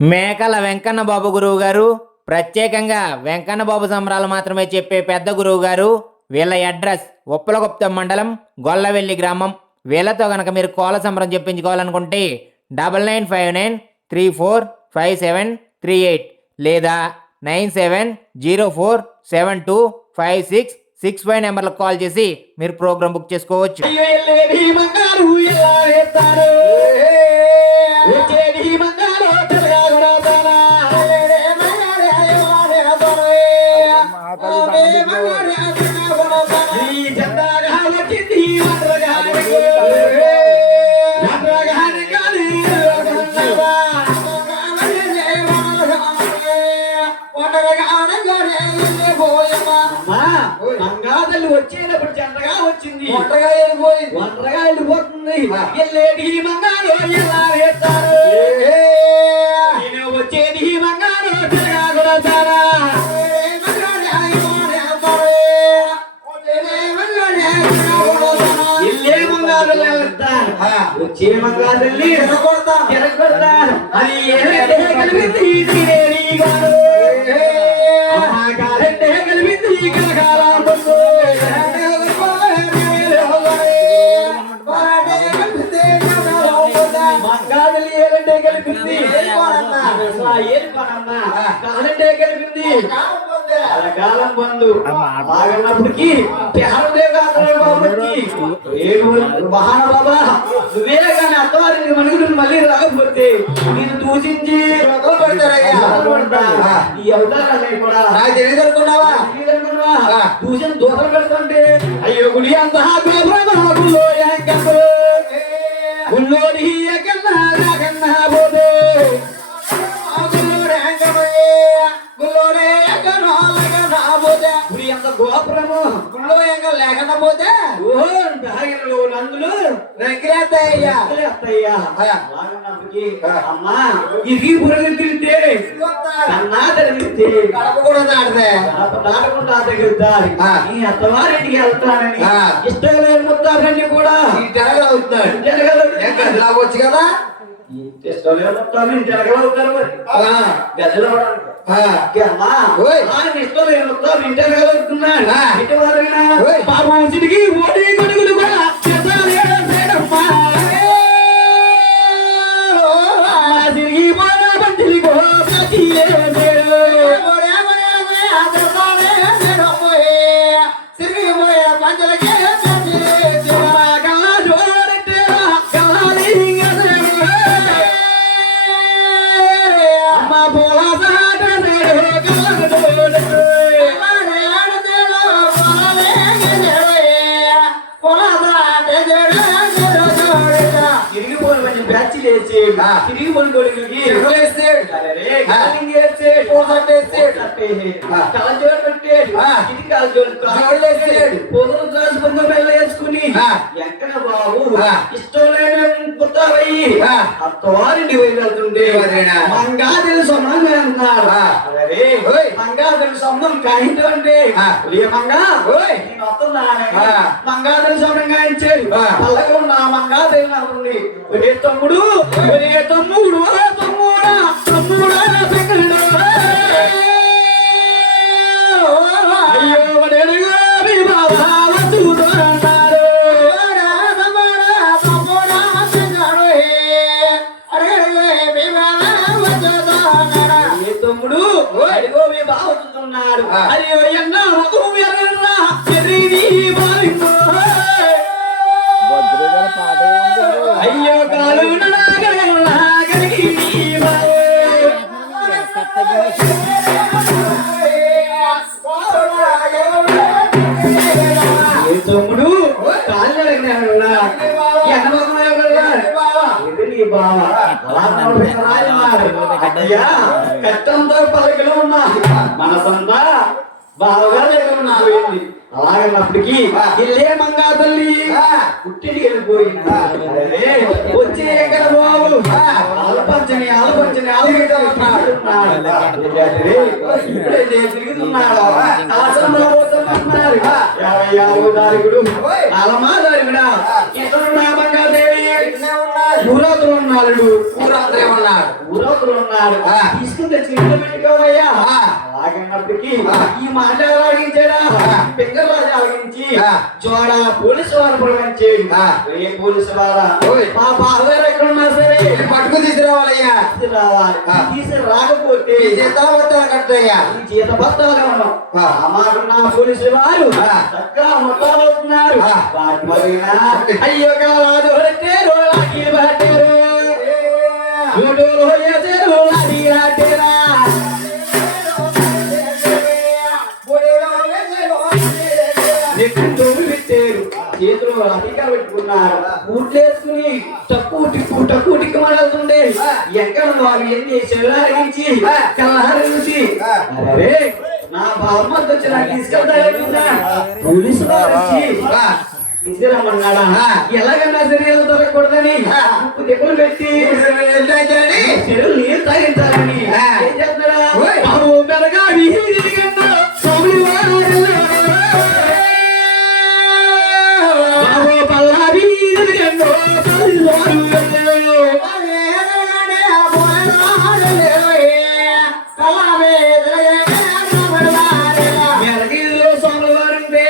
మేకల వెంకన్న బాబు గురువు గారు, ప్రత్యేకంగా వెంకన్న బాబు సంబరాలు మాత్రమే చెప్పే పెద్ద గురువు గారు. వీళ్ళ అడ్రస్ ఉప్పలగుప్తం మండలం గొల్లవెల్లి గ్రామం. వీళ్ళతో కనుక మీరు కోల సంబరం చెప్పించుకోవాలనుకుంటే 9959345738 లేదా 9704725665 నెంబర్లకు కాల్ చేసి మీరు ప్రోగ్రామ్ బుక్ చేసుకోవచ్చు. వచ్చేటప్పుడు చంద్రగా వచ్చింది, ఒంటరిగా వెళ్ళిపోతుంది. వెళ్ళేది మంగారు ఎలా వేస్తారు, నేను వచ్చేది మంగారు తిరగా కొడతారా. వెళ్ళే మంగారు వెళ్తారు, వచ్చే మంగారు తిరగొడతారు. అది ఏదంటే కలిపింది కలిపింది కలకాలం కాలం బంధు బాగున్నప్పటికీ మహానుభావా నువ్వే కానీ అత్తవారికి మనుగులు మళ్ళీ రాకపోతే నేను దూషించి ఈ అవతారాన్ని కూడా దూషణ దూరం పెడుతుంటే అయ్యో గుడి అంత గుళ్ళోని కన్నా పోతే గోపురము గుళ్ళో ఎంగా లేకుండా పోతే నందులు రంగులేస్తాయ్యా. అమ్మా ఇరిగి పురుగు తింటే అన్నా తగిలితే కడప కూడా దాటకుండా తగులుతారు. ఈ అత్తవారింటికి వెళ్తానని ఇష్టం లేని ముత్తారండి కూడా జరగలుగుతాడు. జరగవచ్చు కదా, ఇష్టం లేని ముత్తారు జరగలుగుతారు. గదిలో ఇష్టం లేని ముత్తారు ఇంటర్గలుగుతున్నాడు. పాపం చిటికి ఓడి కొడుకులు కూడా తిరిగి పంచిలి తిరిగి కొడుకులకి వేసుకుని ఎక్కడ బాబు ఇష్టం లేని పుట్టారయ్యి అత్తవారింటి వెళ్తుంటే మంగాదిని సొమ్మంగా అన్నారు. మంగాదిని సొమ్మం కాయించు అంటే మంగా నేను వస్తున్నాను. మంగాదిని సొమ్మం కాయించేది అలాగే నా మంగాదేవి అంటుంది. ఒరే తమ్ముడు, ఒరే తమ్ముడు, తమ్ముడా తమ్ముడా అయ్యో బాబా వస్తున్నారు. తమ్ముడు అడిగో మీ బాగుతున్నాడు. అయ్యో ఎన్నా అయ్యో కాలు తమ్ముడు కాళ్ళు కష్టంతో పలకలు ఉన్నా మనసంతా బాగా లేకుండా పోయింది. అలాగన్నప్పటికీ ఇల్లే మంగా తల్లి పుట్టింటికి వెళ్ళిపోయింది. వచ్చే ఎక్కడ బాబు ఆలపంచని ఆలపంచని తిరుగుతున్నాడు. ఆశ్రమంలో పోతున్నారు. 56వ తారీఖుడు అలమా తారీఖుడా ఇతరున్నా మంగాదేవి ఊరాకులు ఉన్నాడు ఊరందరూ ఏమన్నాడు? ఊరాకులు ఉన్నాడు ఆ. తీసుకుని తెచ్చి ఇంట్లో పెట్టుకోవయ్యా ఆ. అలాగన్నప్పటికీ ఆ. ఈ మాట ఆగించాడా ఆ. పింగరాజు ఆగించి ఆ. జోడ పోలీసు వారు ప్రకటించి ఆ. ఏ పోలీసు వారా ఓయ్. మా బావగారు ఎక్కడ ఉన్నా సరే ఇది పట్టుకుని తీసుకురావాలయ్యా. రావాలి ఆ. తీసి రాకపోతే ఈ జీతాలు కట్టయ్యా. ఈ జీత బస్తాలుగా ఉన్నాం ఆ. ఆ మాట నా పోలీసు వారు ఆ. చక్కగా మొత్తాలవుతున్నారు ఆ. వాటి వలన అయ్యో కాదు హొట్టేరు లాగి బాటేరు ఊటూరు హొయ్యేసేరు లాగి రాటేరా నెట్టు పెట్టారు చేతిలో అధికారం పెట్టుకున్నారు ఊట్లేసుకుని తక్కువ టిక్కు మాడుతుండే ఎక్కడ వారు ఏం చేశారు అడిగించి కళ్ళారు చూసి అరే నా బామ్మ వచ్చి నాకు తీసుకెళ్తా పోలీసు వారు వచ్చి తీసుకురమ్మన్నాడా ఎలాగన్నా శరీరం దొరకకూడదని ఉప్పు దెబ్బలు పెట్టి చెరువు నీరు తాగించాలని ఏం చేస్తున్నాడా బాబు మెరగా వీధి కన్నా సౌలి వారు బాబు పల్లా వీధి కన్నా సౌలి వారు మెరగీలో సోములు వారుంటే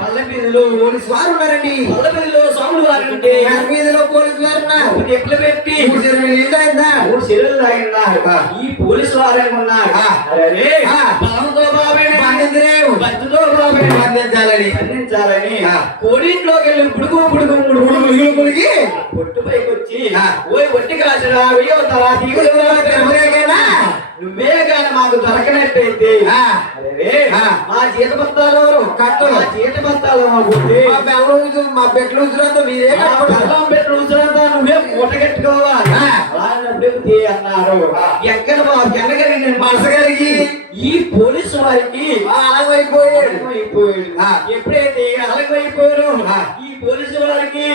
పల్ల వీధిలో పోలీసు వారు ఉన్నారండి పల్ల వీధిలో సోములు వారుంటే వీధిలో పోలీసులు ఉన్నారు. ఎప్పుడు పెట్టి మూడు చెరువులు నీళ్ళు తాగిందా? 3 చెరువులు తాగిన్నారు ఈ పోలీసు వారేమన్నారు అరే బలంతో బాబేనే బతితో బాబేనే బంధించాలని. బంధించాలని కోడింట్లోకి వెళ్ళి పుడుగు పుడిగి పొట్టు పైకి వచ్చి ఓయ్ ఒట్టి కాసురా వెయ్యవుతారా తీగులేనా నువ్వే కానీ మాకు దొరకనట్టయితే అరే మా జీత బత్తాలు కట్టు మా జీత బత్తాలు మా బెడ్లు ఉసురంతా మీరే బెల్లం పెట్టి ఉంచులంతా నువ్వే మూట కట్టుకోవాలి అలాంటి అన్నారు ఎక్కడ ఎన్నగలిగి నేను మనసు కలిగి ఈ పోలీసు వారికి అలాగైపోయాడు. ఎప్పుడైతే అలగైపోయారు ఈ పోలీసు వారికి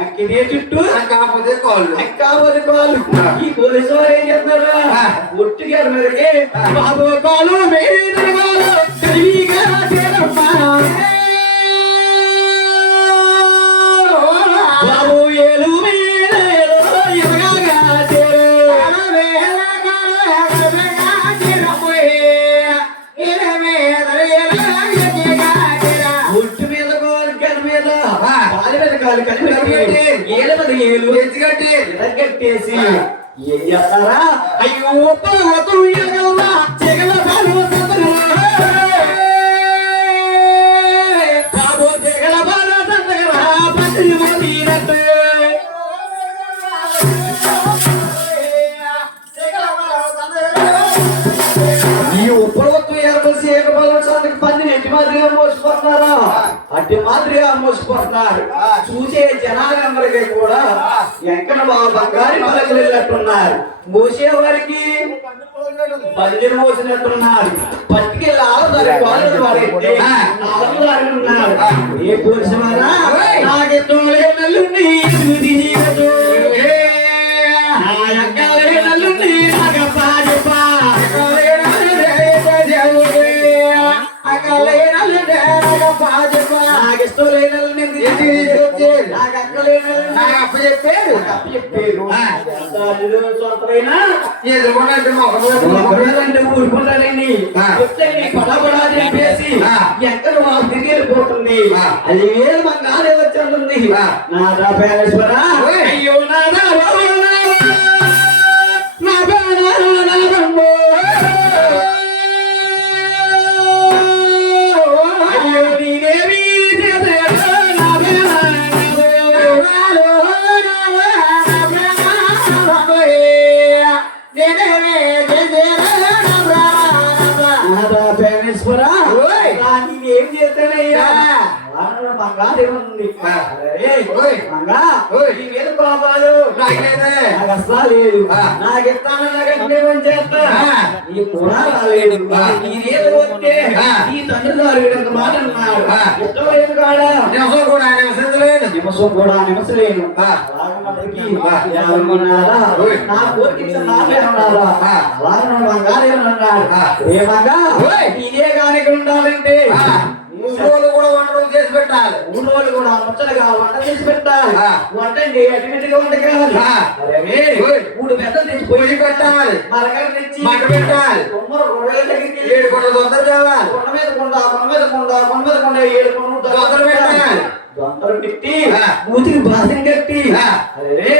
అంకినే చుట్టూ కాకపోతే కాళ్ళు కావాలి కాళ్ళు ఈ పోలీసు వారు ఏం చెప్తారు ఒట్టిగా మెరుగే బాబు కాలు మీద బాబు ఏలు ఒట్టు మీద కాలు మీద కాలు మీద కాలు కలిపి ఏళ్ళ మీద ఏలు ఎత్తుకట్టి కట్టేసి ఏం చేస్తారా అయ్యో బాబు జగల బాగా పత్రి మోదీనట్టు ఈ ఉప్పలవత్తు ఏర్పరిచి ఏకపాలకి పందిని ఎట్టి మాదిరిగా మోసిపోతున్నారా అట్టి మాదిరిగా మోసిపోతున్నారు చూసే జనాలందరికీ కూడా ఎక్కడ బాబు బంగారు పలకలు వెళ్ళట్టున్నారు మోసే వారికి పందిని మోసినట్టున్నారు పట్టుకెళ్ళి ఆలదారి వాళ్ళు వాడైతే ఆలదారి ఉన్నారు ఏ పోలీసు వారా నాకెంతో నల్లుండి జీవతో నా ఎక్కాలే నల్లుండి నాకు పాజపా ఊరుకుంటారండి చెప్పేసి ఎక్కడ వాళ్ళు తిరిగి వెళ్ళిపోతుంది అది వేలు మా గాలి వచ్చి ఉంటుంది నాదా పేరేశ్వర అయ్యో నాదా ఏం చేస్తానయ్యా బంగారేముంది బాబాలు నాకు అసలు లేదు నాకు ఇస్తానని చేస్తా ఈ కూడా రాలేదు నీరేదో వస్తే ఈ తండ్రి గారు మాట అన్నారు ఇష్టం లేదు కాడా నిమిషం కూడా నిమిషలేను ఏమన్నారా నా కోరిక నాకేమన్నారా అలాగే బంగారేమన్నాడు ఏమన్నా ఇదే కానీ ఉండాలంటే మూడు రోజులు కూడా వంట రోజు చేసి పెట్టాలి. 3 రోజులు కూడా ముచ్చటగా వంట చేసి పెట్టాలి. ఆ. వంట అండి అటుగా వంట కావాలి. ఆ. అలాగే 3 పెద్దలు తెచ్చి పొయ్యి పెట్టాలి. మరగలు తెచ్చి మంట పెట్టాలి. కొమ్మరు గొడవల దగ్గరికి 7 కొండ తొందర తేవాలి. కొండ మీద కొండ 7 దొంతలు పెట్టాలి. దొంతలు పెట్టి ఆ. మూతికి బాసం కట్టి ఆ. అరే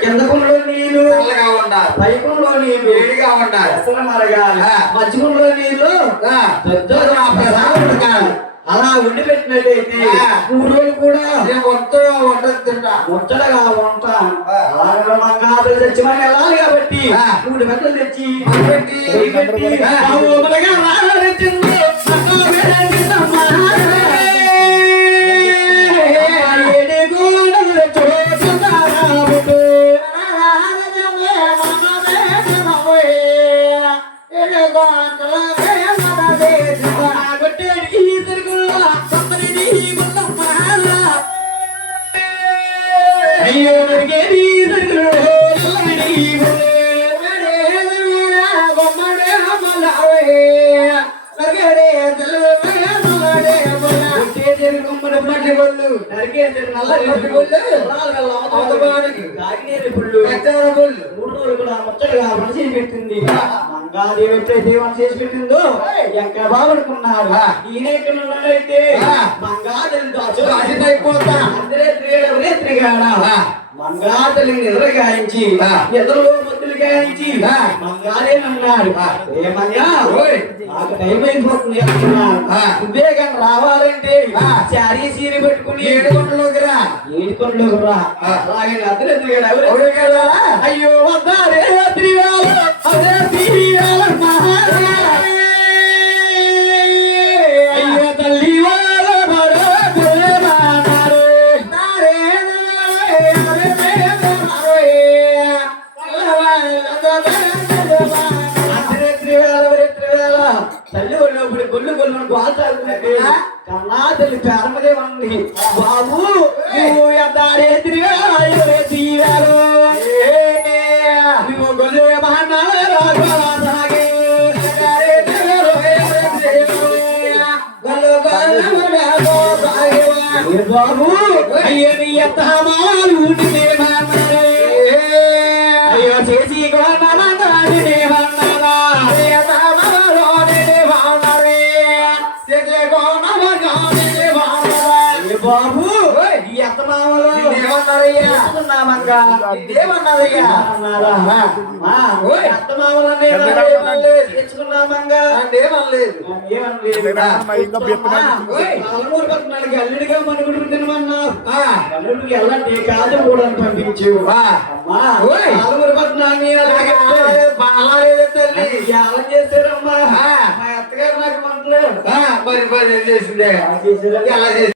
కింద కొండలో నీళ్లు చల్లగా ఉండాలి. పై కొండలో నీళ్లు వేడిగా ఉండాలి. అసలు మరగాలి. ఆ. మధ్య కొండలో నీళ్లు ఆ. దొద్దలు ఆ ప్రసాదం ఉడకాలి. అలా ఉండి పెట్టినట్టయితే ఆ. 3 రోజులు కూడా నేను మొత్తం వంట తింటా. ముచ్చటగా ఉంటాం. ఆ. అలాగే మంగాదులు తెచ్చి మనం వెళ్ళాలి కాబట్టి ఆ. 3 గంటలు తెచ్చి మంట పెట్టి, ఆ. బాబుమనగా రారించింది. ఏడు గోడలు చూస్తున్నారాముడు. ఆగొట్టేడు ఈ తిరుగుళ్ళ సంబరిని గుండమ్మాల. అయ్యో నరికేది ఈ తిరుగుళ్ళు సంబరిని పెట్టింది. మంగాదేవి ఎప్పుడైతే వంట చేసి పెట్టిందో ఎక్కడ బాగునుకున్నారు. ఈయన ఎక్కడ ఉన్నాడైతే మంగాదేవి దాచిపోతా. అందరే త్రిగాడ మంగాతల్లి నిద్ర గాయించి నిద్రలో ముద్దులు గాయించి మంగాలేనన్నాడు. ఏమయ్యా నాకు టైం అయిపోతుంది అంటున్నాడు. నువ్వే కానీ రావాలంటే శారీ సీర పెట్టుకుని 7 కొండలోకి రా. 7 కొండలోకి రా. అలాగే నిద్ర త్రిగాడు. ఎవరు కదా? అయ్యో వద్దారే త్రివేళ అదే త్రివేళ అయ్యో తల్లి వాళ్ళ మరో ప్రేమానారు. తల్లి ఒళ్ళప్పుడు గొల్లు గొల్లు బాగుంటే కన్నా తల్లి ప్రారంభదేవండి. బాబు నువ్వు ఎద్దాడే తీరాలు నువ్వు గొల్లు బాబు అయ్యని ఎత్తమాలు అయ్యో చేసి బాబు ఈ అత్తమామలో ఏమన్నారయ్యా? ఉన్నామంగా ఇదేమన్నారయ్యా? అత్తమామలనే తెచ్చుకున్నామంగా ఏమనలేదు. అల్లుడిగా మనుగుడు తినమన్నావు. అల్లుడికి ఎలాంటి కాదు కూడా పంపించు. అమ్మా ఆలమూరు పట్నాన్ని ఎలా చేశారమ్మా? మా అత్తగారు నాకు మంటలేదు. మరి చేసిందే. చేశారా? ఎలా చేసింది?